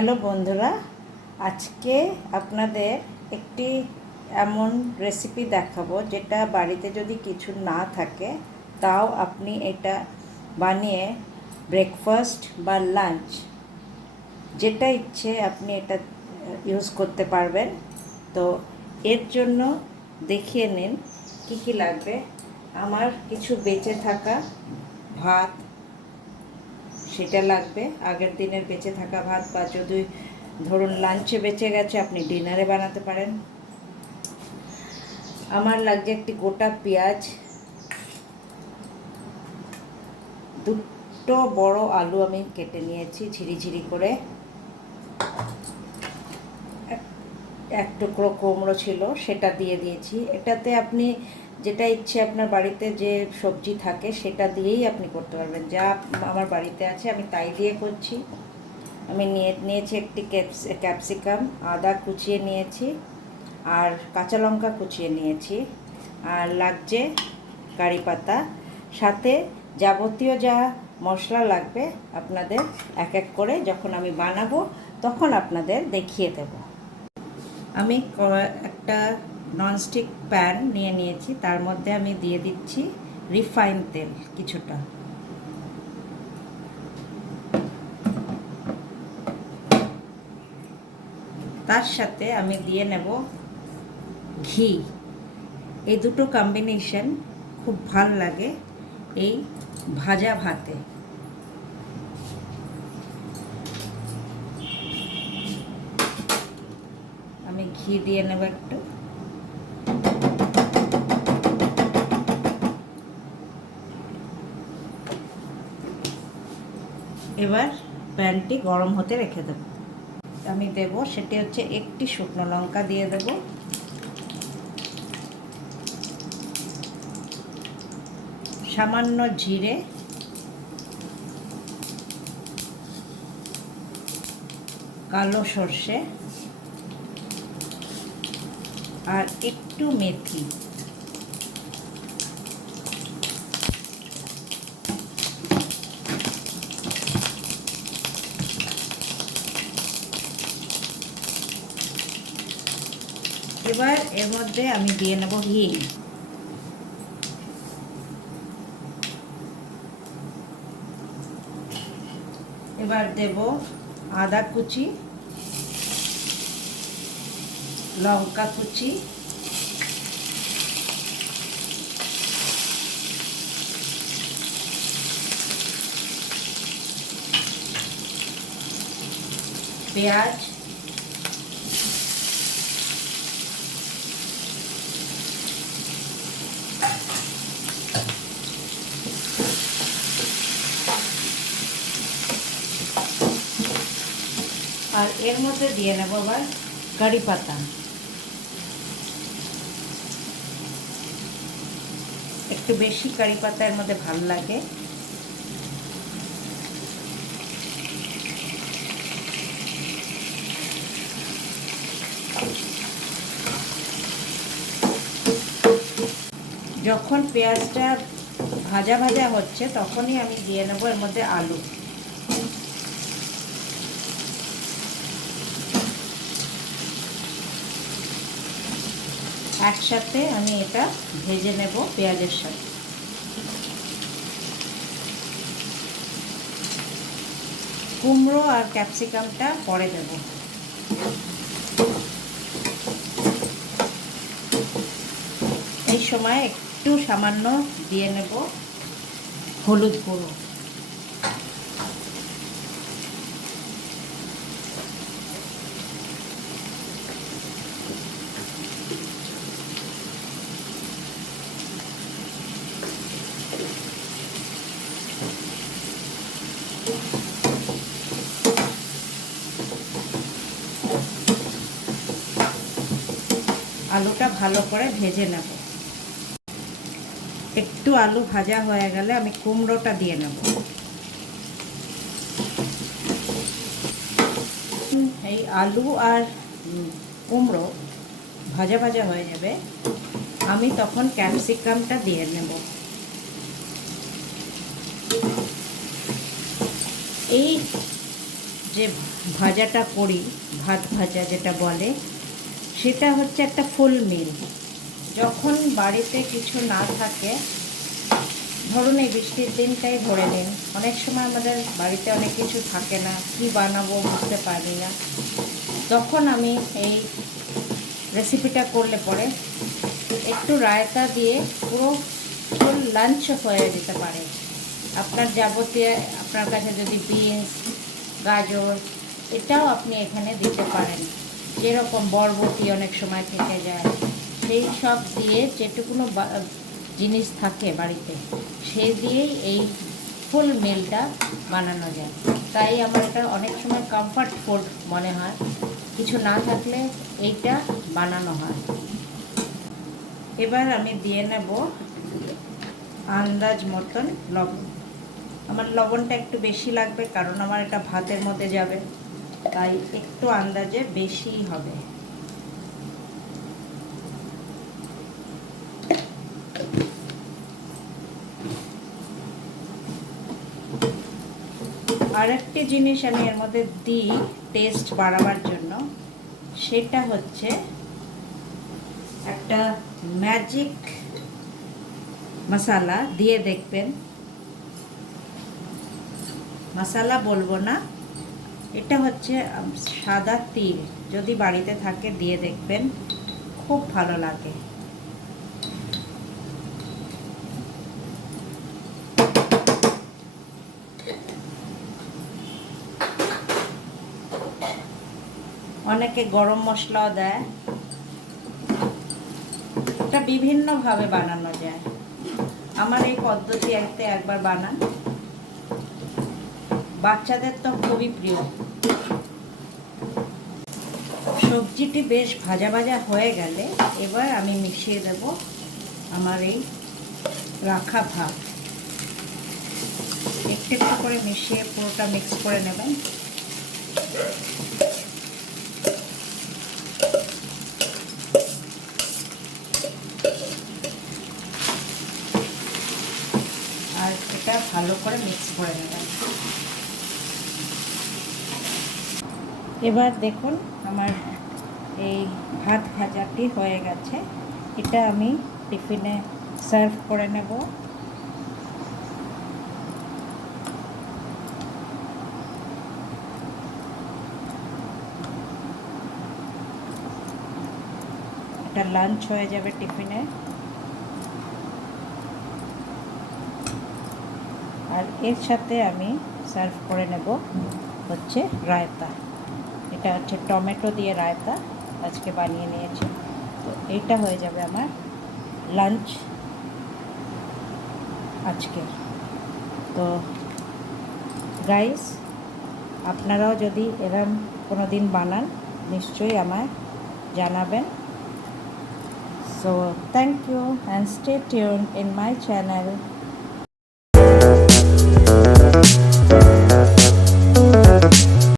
Hello বন্ধুরা, আজকে আপনাদের একটি এমন রেসিপি দেখাবো যেটা বাড়িতে যদি কিছু না থাকে তাও আপনি এটা বানিয়ে ব্রেকফাস্ট বা লাঞ্চ যেটা ইচ্ছে আপনি এটা ইউজ করতে পারবেন। তো এর জন্য দেখিয়ে নিন কি কি লাগবে। আমার কিছু বেঁচে থাকা ভাত, সেটা লাগবে। আগের দিনের বেঁচে থাকা ভাত, বা যদি ধরুন লাঞ্চে বেঁচে গেছে আপনি ডিনারে বানাতে পারেন। আমার লাগছে একটি গোটা পেঁয়াজ, দুটো বড় আলু আমি কেটে নিয়েছি ঝিরিঝিরি করে, এক টুকরো কুমড়ো ছিল সেটা দিয়ে দিয়েছি। এটাতে আপনি যেটা ইচ্ছে আপনার বাড়িতে যে সবজি থাকে সেটা দিয়েই আপনি করতে পারবেন। যা আমার বাড়িতে আছে আমি তাই দিয়ে করছি। আমি নিয়েছি একটি ক্যাপসিকাম, আদা কুচিয়ে নিয়েছি, আর কাঁচা লঙ্কা কুচিয়ে নিয়েছি, আর লাগছে কারি পাতা। সাথে যাবতীয় যা মশলা লাগবে আপনাদের এক এক করে যখন আমি বানাবো তখন আপনাদের দেখিয়ে দেব। আমি একটা ননস্টিক প্যান নিয়ে নিয়েছি, তার মধ্যে আমি দিয়ে দিচ্ছি রিফাইন তেল কিছুটা। তার সাথে আমি দিয়ে নেব ঘি। এই দুটো কম্বিনেশন খুব ভাল লাগে এই ভাজা ভাতে। আমি ঘি দিয়ে নেব একটু। এবার প্যানটি গরম হতে রেখে দেব। আমি দেব সেটি হচ্ছে একটি শুকনো লঙ্কা দিয়ে দেব, সামান্য জিরে, কালো সর্ষে, আর একটু মেথি। এবার এর মধ্যে আমি দিয়ে নেব হিং। এবার দেব আদা কুচি, লঙ্কা কুচি, পেঁয়াজ, আর এর মধ্যে দিয়ে নেব আবার কারি পাতা। একটু বেশি কারি পাতা এর মধ্যে ভালো লাগে। যখন পেঁয়াজটা ভাজা ভাজা হচ্ছে তখনই আমি দিয়ে নেব এর মধ্যে আলু। একসাথে আমি এটা ভেজে নেব পেঁয়াজের সাথে। কুমড়ো আর ক্যাপসিকামটা পরে দেব। এই সময় একটু সামান্য দিয়ে নেব হলুদ গুঁড়ো। আলুটা ভালো করে ভেজে নেব। একটু আলু ভাজা হয়ে গেলে আমি কুমড়োটা দিয়ে নেব। এই আলু আর কুমড়ো ভাজা ভাজা হয়ে যাবে, আমি তখন ক্যাপসিকামটা দিয়ে নেব। এই যে ভাজাটা করি, ভাত ভাজা যেটা বলে, সেটা হচ্ছে একটা ফুল মিল। যখন বাড়িতে কিছু না থাকে, ধরুন এই বৃষ্টির দিনটাই ধরে নিন, অনেক সময় আমাদের বাড়িতে অনেক কিছু থাকে না, কি বানাবো বুঝতে পারি না, তখন আমি এই রেসিপিটা করলে পরে একটু রায়তা দিয়ে পুরো ফুল লাঞ্চ হয়ে যেতে পারে। আপনার যাবতীয়, আপনার কাছে যদি বিনস, গাজর, এটাও আপনি এখানে দিতে পারেন। যেরকম বরবটি অনেক সময় থেকে যায়, সেই সব দিয়ে যেটুকুনো জিনিস থাকে বাড়িতে, সেই দিয়েই এই ফুল মিলটা বানানো যায়। তাই আমার এটা অনেক সময় কমফর্ট ফুড মনে হয়, কিছু না থাকলে এইটা বানানো হয়। এবার আমি দিয়ে নেব আন্দাজ মতন লবণ। আমার লবণটা একটু বেশি লাগবে, কারণ আমার এটা ভাতের মধ্যে যাবে, তাই একটু আন্দাজে বেশিই হবে। আরেকটি জিনিস আমি এর মধ্যে দিই টেস্ট বাড়াবার জন্য, সেটা হচ্ছে একটা ম্যাজিক মশলা দিয়ে দেখবেন। মশলা বলবো না, এটা হচ্ছে সাদা তিল। যদি বাড়িতে থাকে দিয়ে দেখবেন, খুব ভালো লাগে। অনেকে গরম মশলাও দেয়, এটা বিভিন্নভাবে বানানো যায়। আমার এই পদ্ধতিতে একবার বানান, বাচ্চাদের তো খুবই প্রিয়। সবজিটি বেশ ভাজা ভাজা হয়ে গেলে এবার আমি মিশিয়ে দেব আমার এই রাখা ভাত। একটু একটু করে মিশিয়ে পুরোটা মিক্স করে নেবেন। আর এটা ভালো করে মিক্স করে নেবেন। এবার দেখুন আমার এই ভাত ভাজাটি হয়ে গেছে। এটা আমি টিফিনে সার্ভ করে নেব। এটা লাঞ্চ হয়ে যাবে টিফিনে। আর এর সাথে আমি সার্ভ করে নেব হচ্ছে রায়তা। এটা হচ্ছে টমেটো দিয়ে রায়তা আজকে বানিয়ে নিয়েছি। তো এইটা হয়ে যাবে আমার লাঞ্চ আজকে। তো গাইস, আপনারাও যদি এরম কোনো দিন বানান, নিশ্চয়ই আমায় জানাবেন। So thank you and stay tuned in my channel.